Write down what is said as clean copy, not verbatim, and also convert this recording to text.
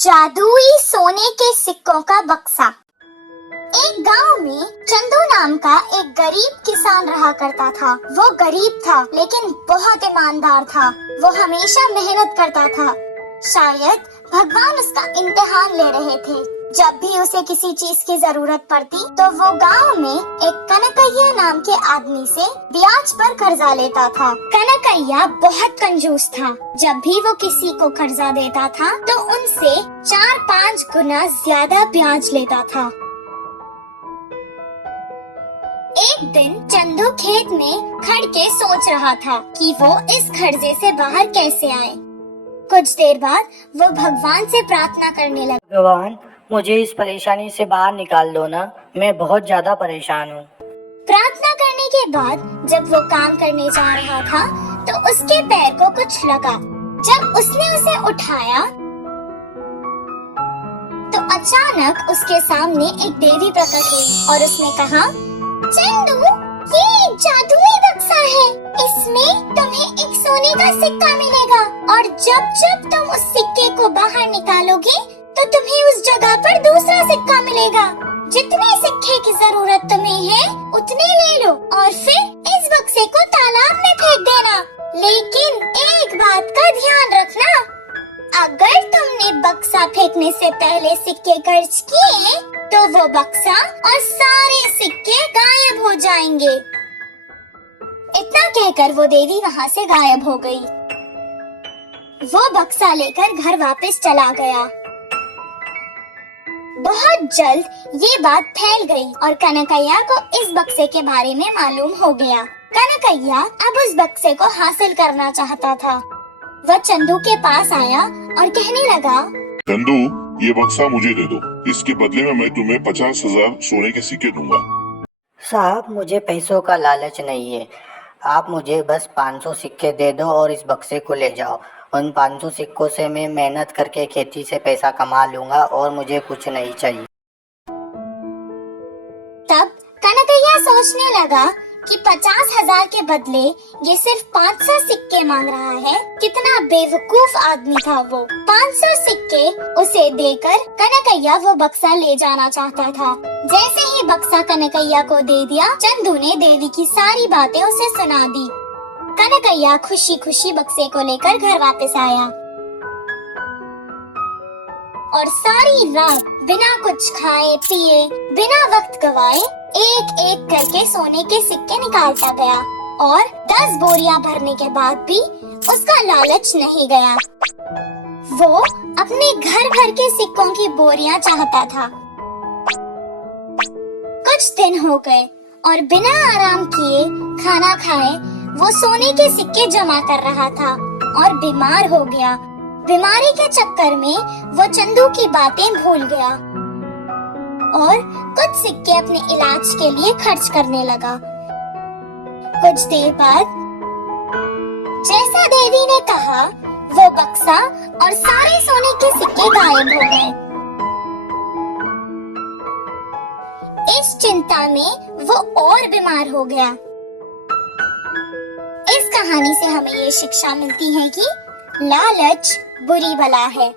जादुई सोने के सिक्कों का बक्सा। एक गांव में चंदू नाम का एक गरीब किसान रहा करता था। वो गरीब था लेकिन बहुत ईमानदार था। वो हमेशा मेहनत करता था। शायद भगवान उसका इम्तिहान ले रहे थे। जब भी उसे किसी चीज की जरूरत पड़ती तो वो गांव में एक कनकैया नाम के आदमी से ब्याज पर कर्जा लेता था। कनकैया बहुत कंजूस था। जब भी वो किसी को कर्जा देता था तो उनसे 4-5 गुना ज्यादा ब्याज लेता था। एक दिन चंदू खेत में खड़ के सोच रहा था कि वो इस कर्जे से बाहर कैसे आए। कुछ देर बाद वो भगवान से प्रार्थना करने लगा। भगवान, मुझे इस परेशानी से बाहर निकाल दो ना, मैं बहुत ज्यादा परेशान हूँ। प्रार्थना करने के बाद जब वो काम करने जा रहा था तो उसके पैर को कुछ लगा। जब उसने उसे उठाया तो अचानक उसके सामने एक देवी प्रकट हुई और उसने कहा, चंदू, ये एक जादुई बक्सा है। इसमें तुम्हें एक सोने का सिक्का मिलेगा और जब जब तुम उस सिक्के को बाहर निकालोगे तो तुम्हें उस जगह पर दूसरा सिक्का मिलेगा। जितने सिक्के की जरूरत तुम्हें है उतने ले लो और फिर इस बक्से को तालाब में फेंक देना। लेकिन एक बात का ध्यान रखना, अगर तुमने बक्सा फेंकने से पहले सिक्के खर्च किए तो वो बक्सा और सारे सिक्के गायब हो जाएंगे। इतना कहकर वो देवी वहाँ से गायब हो गई। वो बक्सा लेकर घर वापस चला गया। बहुत जल्द ये बात फैल गई और कनकैया को इस बक्से के बारे में मालूम हो गया। कनकैया अब उस बक्से को हासिल करना चाहता था। वह चंदू के पास आया और कहने लगा, चंदू, ये बक्सा मुझे दे दो। इसके बदले में मैं तुम्हें 50,000 सोने के सिक्के दूंगा। साहब, मुझे पैसों का लालच नहीं है। आप मुझे बस 500 सिक्के दे दो और इस बक्से को ले जाओ। उन 500 सिक्कों से मैं मेहनत करके खेती से पैसा कमा लूंगा और मुझे कुछ नहीं चाहिए। तब कनकैया सोचने लगा कि 50,000 के बदले ये सिर्फ 500 सिक्के मांग रहा है। कितना बेवकूफ आदमी था वो। 500 सिक्के उसे देकर कनकैया वो बक्सा ले जाना चाहता था। जैसे ही बक्सा कनकैया को दे दिया, चंदू ने देवी की सारी बातें उसे सुना दी। कनकैया खुशी खुशी बक्से को लेकर घर वापस आया और सारी रात बिना कुछ खाए पिए, बिना वक्त गवाए एक एक करके सोने के सिक्के निकालता गया और 10 बोरियां भरने के बाद भी उसका लालच नहीं गया। वो अपने घर भर के सिक्कों की बोरियां चाहता था। कुछ दिन हो गए और बिना आराम किए, खाना खाए, वो सोने के सिक्के जमा कर रहा था और बीमार हो गया। बीमारी के चक्कर में वो चंदू की बातें भूल गया और कुछ सिक्के अपने इलाज के लिए खर्च करने लगा। कुछ देर बाद जैसा देवी ने कहा, वो बक्सा और सारे सोने के सिक्के गायब हो गए। इस चिंता में वो और बीमार हो गया। इस कहानी से हमें ये शिक्षा मिलती है कि लालच बुरी बला है।